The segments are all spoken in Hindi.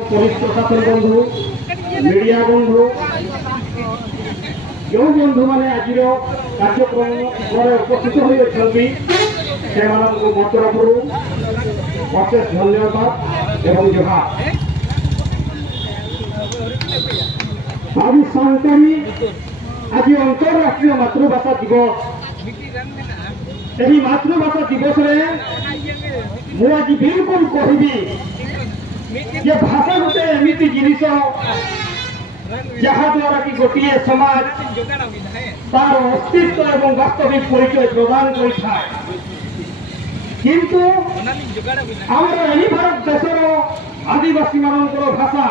पुलिस प्रशासन बंधु मीडिया बंधु जो बंधु मैंने आज कार्यक्रम उपस्थित होती से मो तरफ अशेष धन्यवाद एवं जोहार। आज सांताली आज अंतरराष्ट्रीय मातृभाषा दिवस। मातृभाषा दिवस मुझे आज बिल्कुल कहबी ये भाषा गोटे एमती जिनिस जहाँ द्वारा कि गोटे समाज तार अस्तित्व एवं वास्तविक परिचय प्रदान कर किंतु आमर भारत देशर आदिवासी मानकर भाषा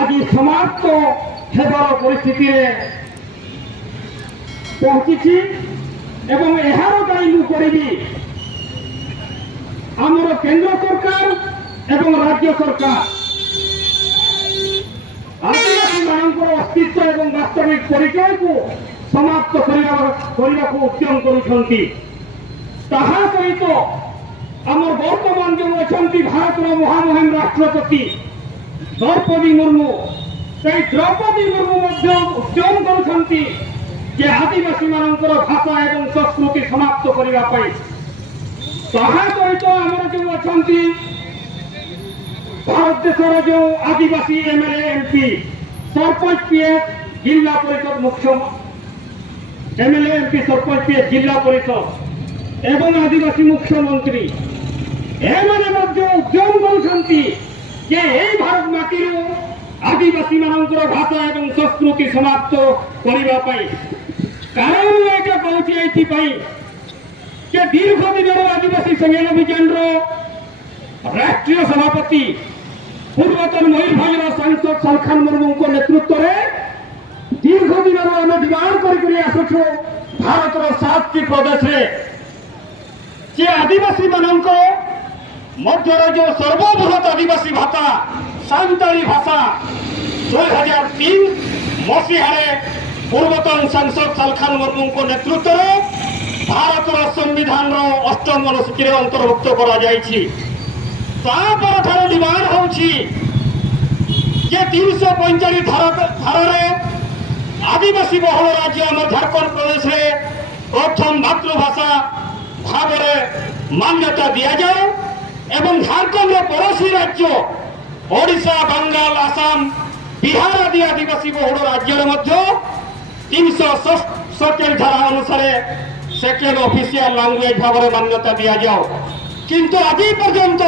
आज समाप्त होबार परिस्थिति पहुंची एवं यार दायी मु करी आमर केंद्र सरकार एवं राज्य सरकार आदिवासी मानकर अस्तित्व एवं वास्तविक परिचय को समाप्त करने को उद्यम करुछंती। ताहा सहित आमर वर्तमान जो अच्छा भारत महामहिम राष्ट्रपति द्रौपदी मुर्मू से द्रौपदी मुर्मू उद्यम करुछंती जे आदिवासी मानकर भाषा एवं संस्कृति समाप्त करने ताहा सहित आमर जो अच्छा भारत देशर जो आदिवासी एमएलए एमपी सरपंच पीएस जिला परिषद मुख्य एमएलए एमपी सरपंच पीएस जिला परिषद एवं आदिवासी मुख्यमंत्री एमाने उद्यम करुछंती जे भारत माटी आदिवासी मानकर भाषा एवं संस्कृति समाप्त करने कारण एटा कहूँ ये दीर्घ दिन आदिवासी संज्ञान अभियान राष्ट्रीय सभापति पूर्वतन मयूरभंज सांसद सलखान मुर्मू नेतृत्व में दीर्घ दिन आम डिमांड करसुँ भारत 7टी प्रदेश जे आदिवासी मान मध्य जो सर्वबृहत आदिवासी भाषा सांताली भाषा 2003 मसीह पूर्वतन सांसद सलखान मुर्मू नेतृत्व में भारत संविधान 8म अनुसूची अंतर्भुक्त कर डिमांड हो 345 धारा आदिवासी बहुल राज्य आम झारखंड प्रदेश में प्रथम मातृभाषा भाव मान्यता दि जाए एवं झारखंड पड़ोसी राज्य ओडिशा बंगाल आसाम बिहार आदि आदिवासी बहुल राज्य में 377 धारा अनुसार सेकेंड ऑफिशियल लैंग्वेज भाव मान्यता दि जाओ किंतु आज पर्यंत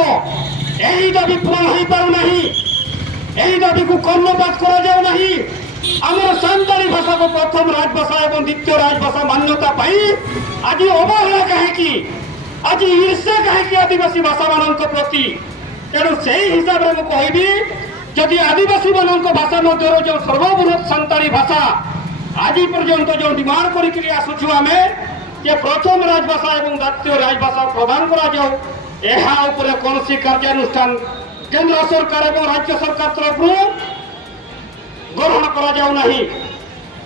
यही दाबी पूरण हो पारना यही दाबी को कर्णपात कर सांताली भाषा को प्रथम राजभाषा और द्वितीय राजभाषा मान्यता आज अवहेला कहीं आज ईर्ष्या कहीं आदिवासी भाषा मान प्रति तेणु से हिसाब से मुझे जदि आदिवासी मान भाषा मध्य जो सर्वबृहत सांताली भाषा आज पर्यंत जो डिमांड कर ये प्रथम राजभाषा और द्वितीय राजभाषा प्रदान कर कौन कार्यानुष्ठान केंद्र सरकार और राज्य सरकार तरफ ग्रहण कर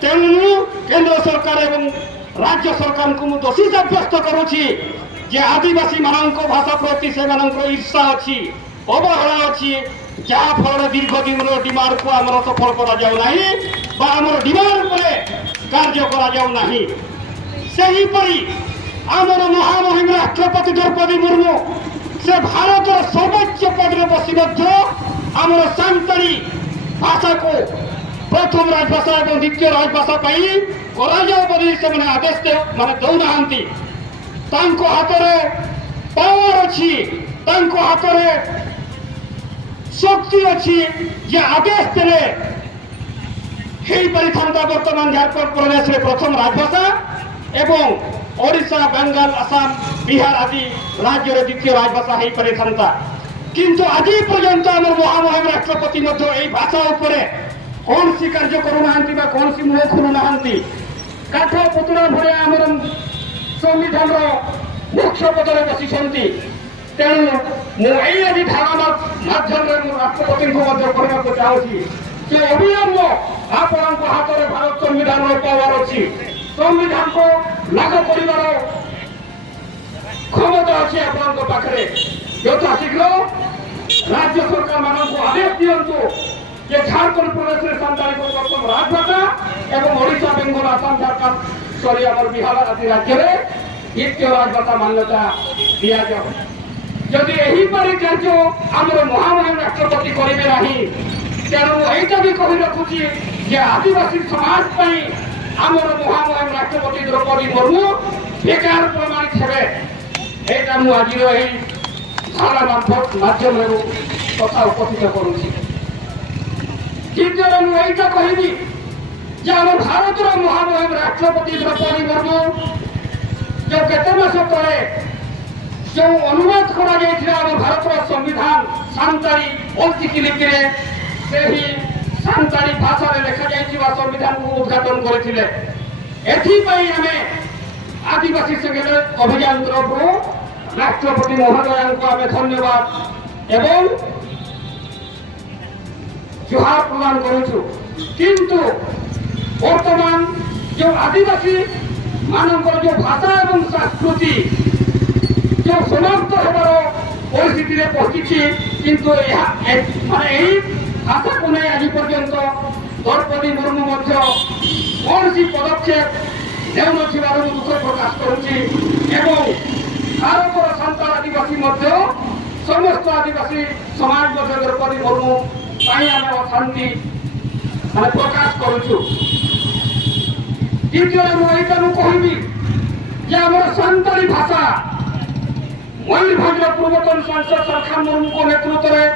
तेणु केंद्र सरकार और राज्य सरकार को मुझे दोषी सब्यस्त करुच्ची जे आदिवासी मान भाषा प्रति से ईर्षा अच्छी अवहेला अच्छी जहाँफल दीर्घ दिन डिमांड को आम सफल कर डिमांड कार्य कर आमर महामहिम राष्ट्रपति द्रौपदी मुर्मू से भारत सर्वोच्च पद में बसी आमर सांताली भाषा को प्रथम राजभाषा और द्वितीय राजभाषा से आदेश मान दौना हाथ में पावर अच्छी हाथ में शक्ति अच्छी जे आदेश देले वर्तमान झारखंड प्रदेश में प्रथम राजभाषा एवं ओडिशा बंगाल आसाम बिहार आदि राज्य द्वितीय राजभाषा हो पारिथा किंतु आज पर्यंत आम महामहिम राष्ट्रपति भाषा उपरे कौन सी कार्य करूना कौन सी मुह खोलुना काठ पुतुरा भाया आम संविधान मुख्य पद में बसी तेणु मुझे आज धारणा माध्यम राष्ट्रपति कहना चाहूँगी कि अभिनव आपण हाथ में भारत संविधान पावर अच्छी संविधान को लागू कर क्षमता अच्छी आपके पाखे यथाशीघ्र राज्य सरकार मानक आदेश दिंतु जे झारखंड प्रदेश में सान्ताली को प्रथम राजभाषा एवं ओडिशा बेंगल आसाम झारखंड सॉरी आम बिहार आदि राज्य में द्वितीय राजभाषा मान्यता दि जाओ जदि यहीपरि कार्य आमर महामहिम राष्ट्रपति करेंगे नहीं तेणु यहीटा भी कही रखुची जे आदिवासी समाज आमर महामहिम राष्ट्रपति द्रौपदी मुर्मू बेकार प्रमाणित हे यहाँ मुझे आज धारा माध्यम कथा उपस्थित करुँची द्वितीय मुझे कहबी जे आम भारत महामहिम राष्ट्रपति द्रौपदी मुर्मू जो केते मास तले जो अनुवाद करा भारत संविधान सान्ताली ओलचिकी लिपि से ही सान्ताली भाषा लिखा जा संविधान को उद्घाटन करते आम आदिवासी संगठन अभियान तरफ राष्ट्रपति महोदय को आम धन्यवाद एवं जुहार प्रदान करूँ किंतु वर्तमान जो आदिवासी मानकर जो भाषा एवं संस्कृति जो समाप्त होबार परिस्थिति पहुंची किंतु माने भाषा को नहीं आज पर्यंत द्रौपदी मुर्मू कौन सी पदक्षेप नेउन दुख प्रकाश करुँची भारत सान्ताल आदिवासी समस्त आदिवासी समाज द्रौपदी मुर्मू आम अशांति माने प्रकाश करुँ द्वितीय मुझे कहबी जे आम सान्ताली भाषा मयूरभंज पूर्वतन सांसद सरखान मुर्मू को नेतृत्व में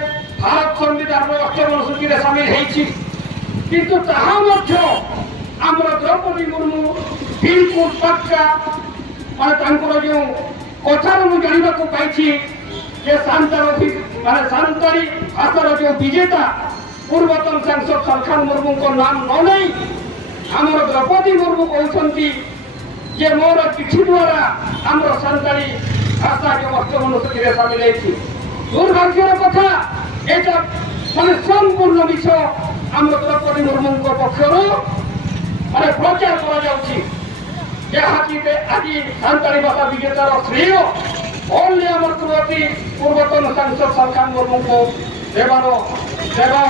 भारत संविधान अष्टम अनुसूची में सामिल किंतु आमर द्रौपदी मुर्मू बिल्कुल पक्का माने जो कथा जानवा पाई माने सान्ताली भाषार जो विजेता पूर्वतन सांसद सरखान मुर्मू को नाम न नहीं आमर द्रौपदी मुर्मू कहते जे मोर चिठी द्वारा आमर सान्ताली भाषा जो अष्टम अनुसूची में सामिल दुर्भाग्यर कथा यहाँ माने संपूर्ण विष आम द्रौपदी मुर्मू पक्षर माने प्रचार करी आज सान्ताली भाषा विजेतार श्रेय ओनली आम पूर्वतन सांसद सरखान मुर्मू को देवा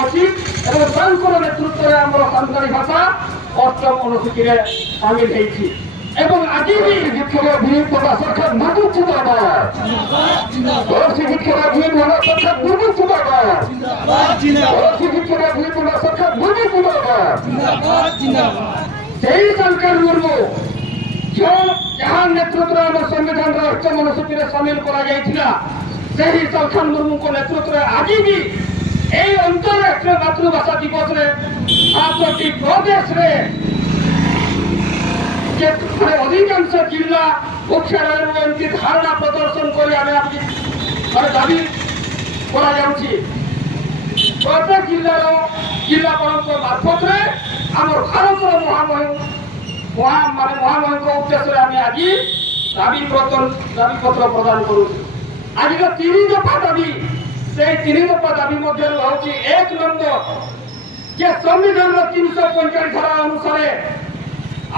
उचित नेतृत्व में आम सान्ताली भाषा अष्टम अनुसूची में सामिल एवं आज भी शिक्षक सरकार मधु शिक्षक सरकार मधु शिक्षक सरकार मधु सरकार मुर्मू जो जहाँ नेतृत्व आम संविधान अष्टम अनुसूची में सामिल सरखान मुर्मू को नेतृत्व में आज भी यही अंतरराष्ट्रीय मातृभाषा दिवस में 7टी प्रदेश में अधिकांश जिला मुख्यालय एमती धारणा प्रदर्शन कर दाबी प्रत्येक जिलापाल मार्फत आम भारत महामहिम उद्देश्य आम आज दाबी पत्र प्रदान करूँ आज 3 दफा दाबी से 3 दफा दाबी मध्य हूँ 1 नंबर जे संविधान 345 धारा अनुसार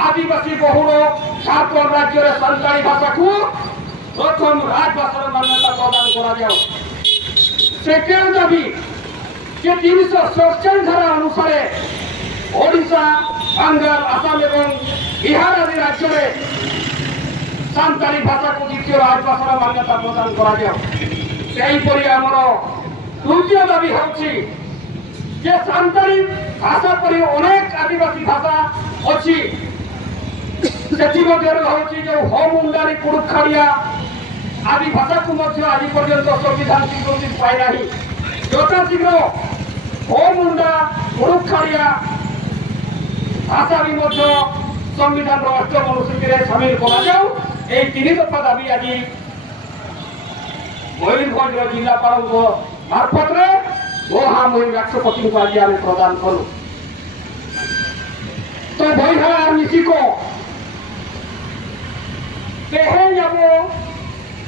आदिवासी बहुल झारखंड राज्य में सान्ताली भाषा को प्रथम राजभाषा मान्यता प्रदान करा सेकेंड दाबी जे 347 धारा अनुसार ओडिशा बंगाल आसाम एवं बिहार आदि राज्य में सान्ताली भाषा को द्वितीय राजभाषा मान्यता प्रदान करा आमर तृतीय दाबी हूँ सान्ताली भाषा पर अनेक आदिवासी भाषा अच्छी से जो हो मुंडारी कुड़ुखाड़िया आदि भाषा को आज पर्यंत संविधान स्वीकृति पाई ना यथाशीघ्र हो मुंडा कुड़ुखाड़िया भाषा भी संविधान अष्टम अनुसूची में सामिल करा 3 दफा दाबी आज मयूरभंज जिलापाल मार्फत महामहिम राष्ट्रपति को आज आम प्रदान करूँ तो भैया मिशिको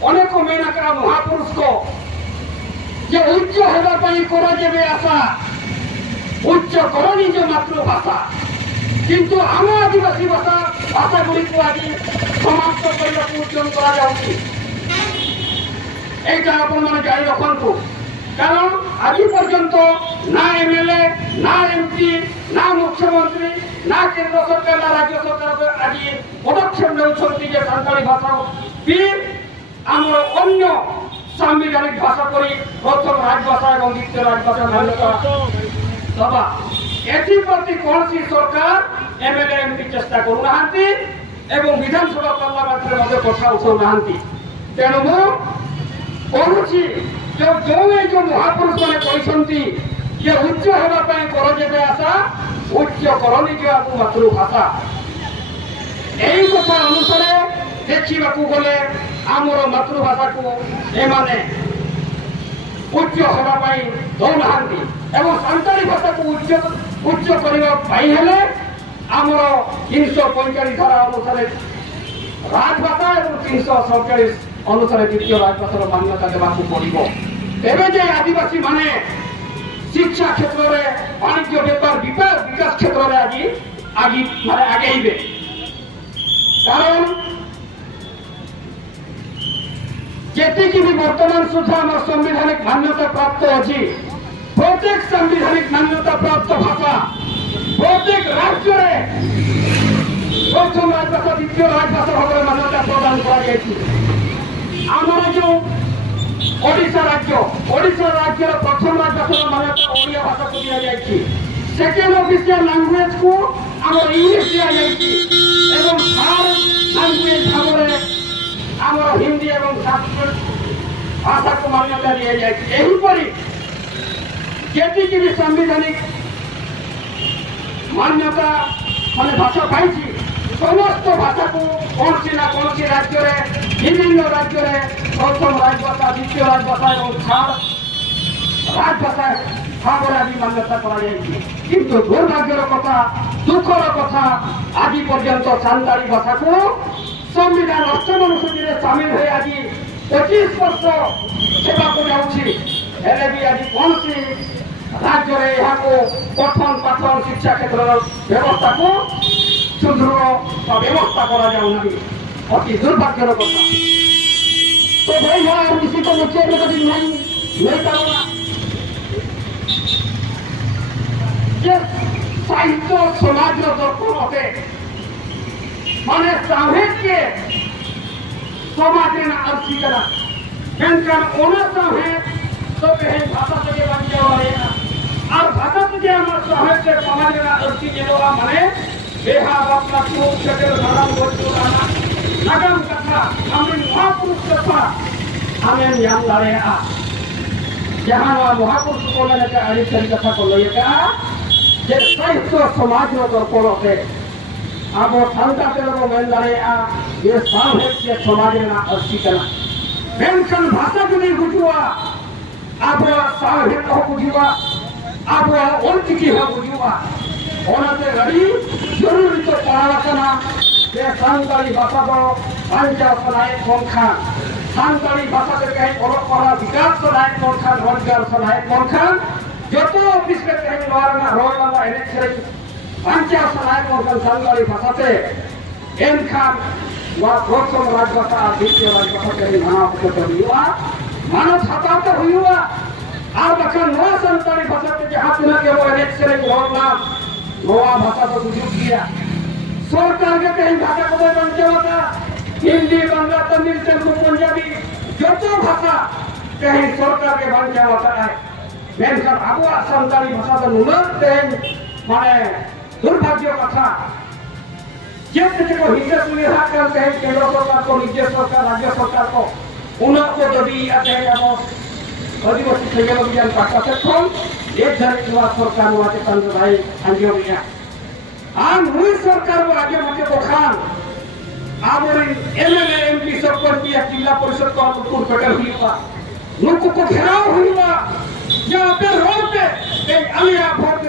अनेक मेनका महापुरुष को जे उच्च होगापाई करे आशा उच्च कर निज मातृभाषा किंतु आम आदिवासी भाषा भाषा गुड़ी को आज समाप्त करने उद्यम करा जानी जानी रखु কারণ আজ পর্যন্ত না এমএলএ, না এমপি, না মুখ্যমন্ত্রী, না কেন্দ্র সরকার, না রাজ্য সরকার আজ পদক্ষেপ নেউଛନ୍ତି যে সান্তালি ভাষা বি আমরা অন্য সাংবিধানিক ভাষা করি প্রথম রাজভাষা এবং দ্বিতীয় রাজভাষা মান্যতা দবা। এথিপ্রতি কৌশি সরকার এমএলএ এমপি চেষ্টা করুনাহান্তি এবং বিধানসভা পার্লামেন্টের মধ্যে কথা উঠাউনাহান্তি। তেণু মু কହୁଛି ଯେଉଁ ଏଇ ଯେଉଁ ମହାପୁରୁଷମାନେ କହିଛନ୍ତି ଯେ ଉଚ୍ଚ ହେବା ପାଇଁ କର ଯେବେ ଆଶା, ଉଚ୍ଚ କର ନିଜକୁ ମାତୃଭାଷା। এই কথা অনুসারে ଦେଖିବାକୁ ଗଲେ ଆମର ମାତୃଭାଷାକୁ ଏମାନେ ଉଚ୍ଚ ହେବା ପାଇଁ ଦଉନାହାନ୍ତି ଏବଂ ସାନ୍ତାଳୀ ଭାଷାକୁ ଉଚ୍ଚ କରିବା ପାଇଁ ହେଲେ ଆମର 345 ଧାରା ଅନୁସାରେ ରାଜଭାଷା ଏବଂ 347 ଅନୁସାରେ ଦ୍ୱିତୀୟ ରାଜଭାଷାର ମାନ୍ୟତା ଦେବାକୁ ପଡ଼ିବ। ତେବେ ଯେ ଆଦିବାସୀ ମାନେ ଶିକ୍ଷା କ୍ଷେତ୍ରରେ, ବାଣିଜ୍ୟ ବେପାର ବିକାଶ କ୍ଷେତ୍ରରେ ଆଗେଇବେ। କାରଣ ଯେତିକି ବି ବର୍ତ୍ତମାନ ସୁଦ୍ଧା ଆମର ସାମ୍ବିଧାନିକ ମାନ୍ୟତା ପ୍ରାପ୍ତ ଅଛି, ପ୍ରତ୍ୟେକ ସାମ୍ବିଧାନିକ ମାନ୍ୟତା ପ୍ରାପ୍ତ ଭାଷା ପ୍ରତ୍ୟେକ ରାଜ୍ୟରେ ପ୍ରଥମ ରାଜଭାଷା ଦ୍ୱିତୀୟ ରାଜଭାଷା ଭାବରେ ମାନ୍ୟତା ପ୍ରଦାନ କରାଯାଇଛି। ଆମର ଯେଉଁ ଓଡ଼ିଶା ରାଜ୍ୟର ପ୍ରଥମ ରାଜଭାଷାର ମାନ୍ୟତା ଓଡ଼ିଆ ଭାଷାକୁ ଦିଆଯାଇଛି। ସେକେଣ୍ଡ ଅଫିସିଆଲ ଲାଙ୍ଗୁଏଜକୁ ଆମର ଇଂଲିଶ ଦିଆଯାଇଛି ଏବଂ ଥାର୍ଡ ଲାଙ୍ଗୁଏଜ ଭାବରେ ଆମର ହିନ୍ଦୀ ଏବଂ ସଂସ୍କୃତ ଭାଷାକୁ ମାନ୍ୟତା ଦିଆଯାଇଛି। ଏହିପରି ଯେତିକି ବି ସାମ୍ବିଧାନିକ ମାନ୍ୟତା ମାନେ ଭାଷା ପାଇଛି, ସମସ୍ତ ଭାଷାକୁ କୌଣସି ନା କୌଣସି ରାଜ୍ୟରେ, ବିଭିନ୍ନ ରାଜ୍ୟରେ ପ୍ରଥମ ରାଜଭାଷା, ଦ୍ୱିତୀୟ ରାଜଭାଷା ଏବଂ ଥାର୍ଡ ରାଜଭାଷା ଭାବରେ ଆଜି ମାନ୍ୟତା କରାଯାଇଛି। କିନ୍ତୁ ଦୁର୍ଭାଗ୍ୟର କଥା, ଦୁଃଖର କଥା, ଆଜି ପର୍ଯ୍ୟନ୍ତ ସାନ୍ତାଳୀ ଭାଷାକୁ ସମ୍ବିଧାନ ଅଷ୍ଟମ ଅନୁସୂଚୀରେ ସାମିଲ ହୋଇ ଆଜି 25 ବର୍ଷ ହେବାକୁ ଯାଉଛି। ହେଲେ ବି ଆଜି କୌଣସି ରାଜ୍ୟରେ ଏହାକୁ ପଠନ ପାଠନ ଶିକ୍ଷା କ୍ଷେତ୍ରର ବ୍ୟବସ୍ଥାକୁ ସୁଦୃଢ଼ ବା ବ୍ୟବସ୍ଥା କରାଯାଉନାହିଁ। ଅତି ଦୁର୍ଭାଗ୍ୟର କଥା। ତ ଭାଇ ଭରା ନିଶ୍ଚିତ ମୁଖ୍ୟ ଯଦି ନେଇପାରୁନା ଯେ ସାହିତ୍ୟ ସମାଜର ଦର୍ପଣ ଅଟେ, মানে সাহেবকে সমাজের আর্থিক করা মেনকান ওনা সাহেব তো কহে ভাষা থেকে বাঁচিয়ে হবে না আর ভাষা থেকে আমার সাহেবকে সমাজের আর্থিক দেওয়া মানে বেহা বাপলা খুব ছেলের নাগাম বলতো নাগাম কথা আমি মহাপুরুষ কথা আমি জানলারে আ যাহানো মহাপুরুষ বলেন এটা আরিফের কথা বললো এটা যে সাহিত্য সমাজের দর্পণ অটে। আবো সান্তাল মেন দাঁড়িয়ে এ সাহেবকে সমাজের অর্থী কেনা মেনকান ভাষা যদি বুঝুয়া আবহাওয়া সাহেব বুঝুয়া আবহাওয়া অর্থিকি বুঝুয়া ওনাতে গাড়ি জরুরি তো পড়াশোনা যে সান্তালি ভাষা পঞ্চাশ নায়ক সংখ্যা সান্তালি ভাষা থেকে অলপ পড়া বিকাশ নায়ক সংখ্যা রোজগার নায়ক সংখ্যা যত অফিসকে রোজগার এনেছে 50 নায়ক সান্তালি ভাষাতে এনখান প্রথম রাজভাষা দ্বিতীয় রাজভাষাতে মানবতা হইবা মানব ছাত্র হইবা আর বাখান নয়া সান্তালি ভাষাতে যাহা তুনা কেবল ইলেকশন রোজনা নয়া ভাষা তো সুযোগ দিয়া সরকারকে এই ভাষা কবে বাঞ্চাওতা হিন্দি বাংলা তামিল তেলুগু পঞ্জাবি যত ভাষা কहीं সরকারকে বাঞ্চাওতা হয় মেনখান আবহাওয়া সান্তালি ভাষা তো নুনত তেন মানে दुर्भाग्य कथा जिसको हिंसा सुविधा करते हैं केंद्र सरकार को, राज्य सरकार को उनको जदि आदिवासी खेल अभियान पाठा से एक सरकार भाई आंजी अभियान আর মুই সরকার আগে মতে দোকান আমার এমএলএ এমপি সরকার কি জিলা পরিষদ को বেটার হইবা নুকু को घेराव হইবা যে আপে রোড पे আলিয়া ভোট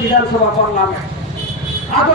विधानसभा पार्लियामेंट आदो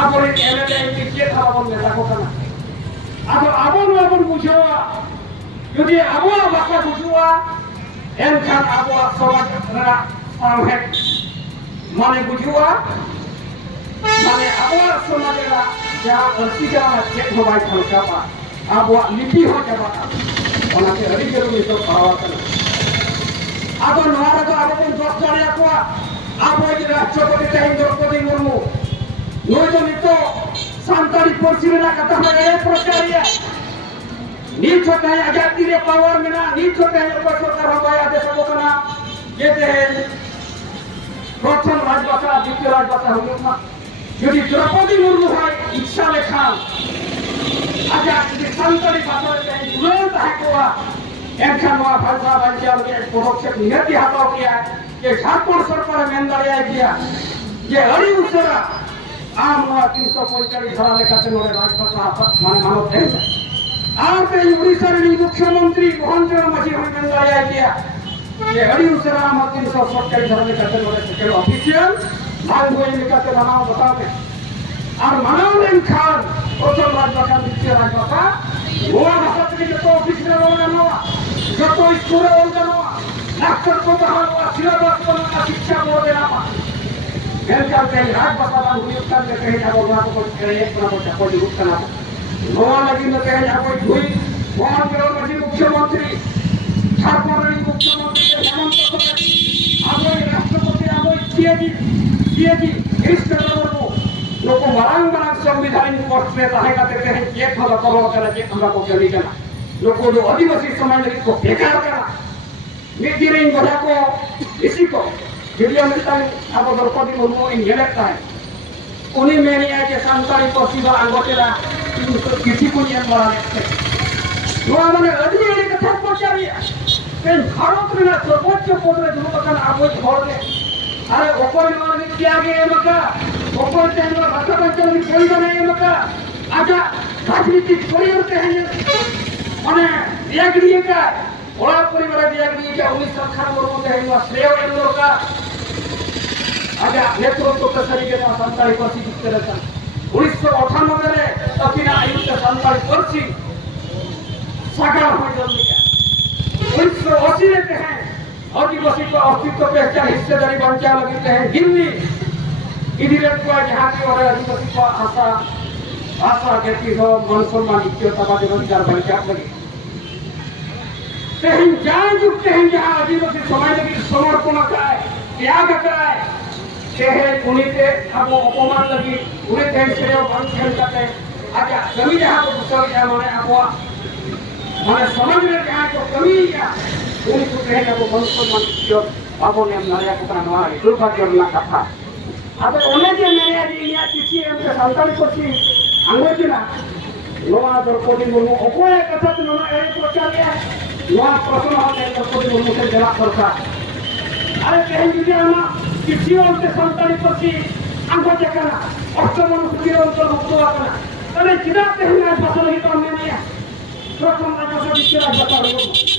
आबो एमएलए एमपी के खावन नेता को kana आदो आबो बुझवा যদি আবো ভাষা বুঝवा এনখান আবো সমাজ সাহেব মানে বুঝवा মানে আবো সমাজেরা যা অধিকার চেক হবাই থাকা abuak lipi ho jabatan ona ke ari jeru ni to parawatan ado noara to abo pun dos jari akwa abo ji rashtrapati tehin Draupadi Murmu noi to nito santali porsi rena kata ha e prachariya नीच होता है आजादी रे पावर में ना नीच होता है ऊपर सरकार हम आया देश को करना ये है प्रथम राजभाषा द्वितीय राजभाषा हो गया यदि द्रौपदी मुर्मू है इच्छा लेखा आजादी संतरी भाषा में जुड़ता है कोआ एनखान वा भाषा राज्य के परोक्ष निहती हाथों किया ये झारखंड सरकार में अंदर किया ये अड़ी उसरा आम 345 धारा लेखा से राजभाषा मानव है आपके उड़ीसा रे मुख्यमंत्री मोहन चरण माझी हमें आया किया ये हरि उसरा हम 347 धर्म के कथन वाले सेक्रेटरी ऑफिशियल भाग हुए निकाते मनाओ बताओ और मनाओ लेन खान प्रथम राजभाषा द्वितीय राजभाषा गोवा भाषा के जो ऑफिशियल होने नवा जो तो स्कूल होने नवा डॉक्टर को बहाल सिलेबस को शिक्षा बोर्ड देना मेरे ख्याल से राजभाषा का उपयोग करके कहीं जाओ बात को करे एक ना कोई रूप करना नवा लगी में कहे जा कोई हुई मोहन चरण माझी मुख्यमंत्री झारखंड मुख्यमंत्री हेमंत सोरेन आगो राष्ट्रपति आगो सीएजी इस तरह को लोग मरांग संविधान कोर्ट में रहे का देते हैं एक हमारा करो करना एक हमारा को चली करना लोगों जो आदिवासी समाज को बेकार करना नीति रे बड़ा को इसी को वीडियो मिलता है अब द्रौपदी मुर्मू इन लगता है उन्हीं में नहीं है कि संताली पसीबा अंगोटेला किसी को नहीं मरा लेते वो हमने अधूरी वाली कथा पहुंचा दिया लेकिन भारत में ना सर्वोच्च पद में जो बकन आपको छोड़ दे अरे ऊपर वाले क्या गए मका ऊपर से हम भाषा पंचम में कोई नहीं मका आजा राजनीतिक परिवर्तन है माने एक लिए का बड़ा परिवार दिया गया कि 1998 में है श्रेय एंदर का आजा नेतृत्व के तरीके से संताली पसी जितते रहता 1998 में तकिना आयुक्त संताली पर्ची साकार हो जल्दी का 1980 लेते हैं आदिवासी का अस्तित्व पहचान हिस्सेदारी बंचा लगते हैं दिल्ली इधर को जहाँ की और आदिवासी का आशा कहती हो मन सम्मान इज्जत आबादी रोजगार बंचा लगे लेकिन जहाँ जुटते हैं जहाँ आदिवासी समाज की समर्पण कराए त्याग कराए शहर उन्हीं अब अपमान लगी उन्हें देश से बंद खेल करते आजा कमी जहाँ को दूसरा क्या माने आपको माने समझ में जहाँ को कमी क्या उन्हीं को कहे जब बंद को मन जो बाबू ने हमारे को करना है दुर्भाग्य वाला कथा अब उन्हें जो मेरे आज इंडिया किसी हमसे संताली कोची अंग्रेजी ना लोहा द्रौपदी मुर्मू अपोए कथा तो लोहा एक प्रचार किया लोहा प्रश्न होते द्रौपदी मुर्मू से जवाब करता अरे कहीं भी जाना किसी और से संताली कोची अंगोटे करना अष्टमन सुखी और तो मुक्तवा करना अरे जिना कहीं आज बसल ही काम नहीं है प्रथम राजा से विचार बता रहा हूँ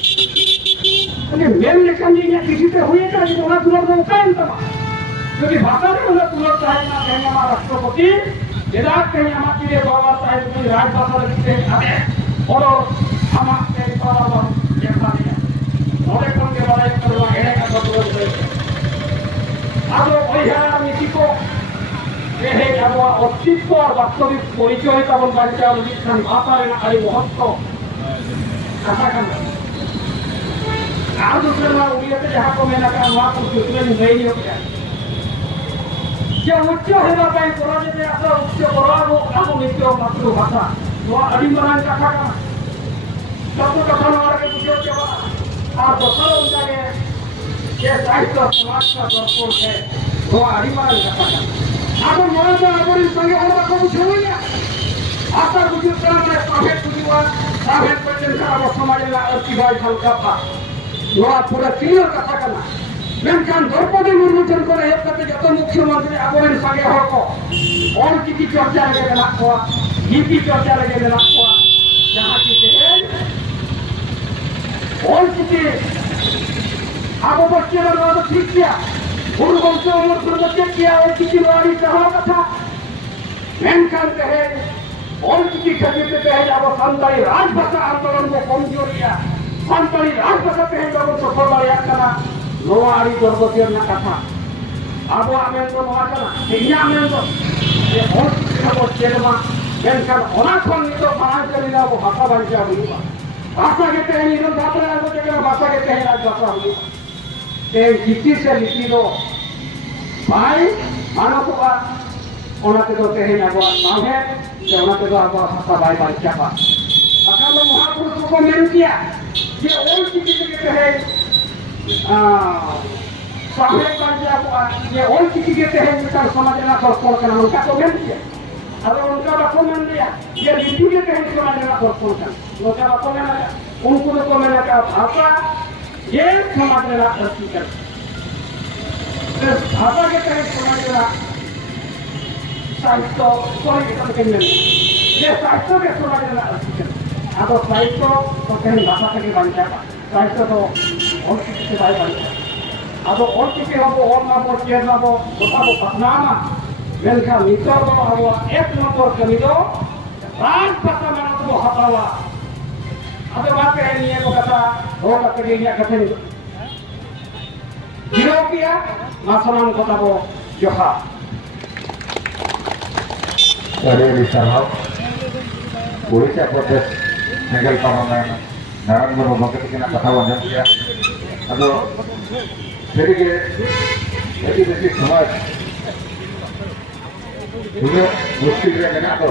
अरे मेन लेखन जी ने किसी से हुए का जो ना तुरंत मौका है तमा क्योंकि भाषा में उन्हें तुरंत है ना कहीं हमारा राष्ट्रपति इधर कहीं हमारी रे बाबा साहब कोई राजभाषा लिखते हैं और हमारे बाबा जैसा नहीं और एक के बारे में करवा है का मतलब है अब वही है नीति को ये है अब अस्तित्व और वास्तविक परिचय का बन बच्चा लिखन भाषा में आई बहुत तो कथा करना आज दूसरे बार उड़िया के जहाँ को मैंने कहा वहाँ पर दूसरे में नहीं हो गया ये उच्च है ना कहीं कोरा जैसे ऐसा उच्च कोरा वो काम नित्य मातृभाषा वो अभिमान कथा का सब तो कथा मार के पूछो क्या और दूसरा उनका ये साहित्य समाज का भरपूर है वो अभिमान कथा का अब मैं तो अगर इस संगे और को पूछूंगा आशा कुछ तरह में प्राइवेट कुछ प्राइवेट पेटेंट का वो समाज में और की भाई हल्का था वो पूरा क्लियर कथा करना मेनखान द्रौपदी मुर्मू जन को हेल्प करते जो मुख्यमंत्री आगोन संगे हर को और की चर्चा लगे मेना को नीति चर्चा लगे मेना को जहाँ की और की आगो बच्चे लोग तो ठीक किया गुरु वंश उम्र दुर्गति किया और की लड़ाई कहा कथा मेनखान कहे और की खरीदते कहे जब संताली राजभाषा आंदोलन को कमजोर किया संताली राजभाषा कहे जब सफल लड़ाई करना लोहारी दुर्गति ना कथा अब हमें तो नवा करना इन्हें हमें तो ये बहुत खबर चेरमा menkan ona khon nito manai kari na bo bhasa banja huiba bhasa ke tehe ni batra na bote kena bhasa ke tehe na bhasa huiba te giti se liti do bai mano ko ona te do tehe na bo mahe te ona te do abo bhasa bai banja ba akalo mahapurush ko men kiya je ol giti ke tehe साहेब बंजा को ये और किसी के तहत निकाल समाज ना परफॉर्म करना उनका तो मेन किया अब उनका बापो मन दिया ये रीति के तहत समाज ना परफॉर्म करना उनका बापो में लगा उनको तो मैंने कहा भाषा ये समाज ना अर्थ कर भाषा के तहत समाज ना साहित्य परिवर्तन करने ये साहित्य के समाज ना अर्थ कर अब साहित्य तो कहीं भाषा के बंजा साहित्य तो और किसी से बाय बंजा अब और किसी हम और ना बोल के ना बोल तो अब पटनामा मेलका नितर दो हवा एक नंबर कमी दो राज पता में तो हटावा अब बात है नहीं है को कथा हो का लिया कथे गिरो किया मासमान कथा वो जोहा अरे रिसाव ओडिशा प्रदेश नेगल पार्लामेंट नरेंद्र मोदी के ना कथा वजन किया अब तेरे ऐसी समाज मुश्किल है ना तो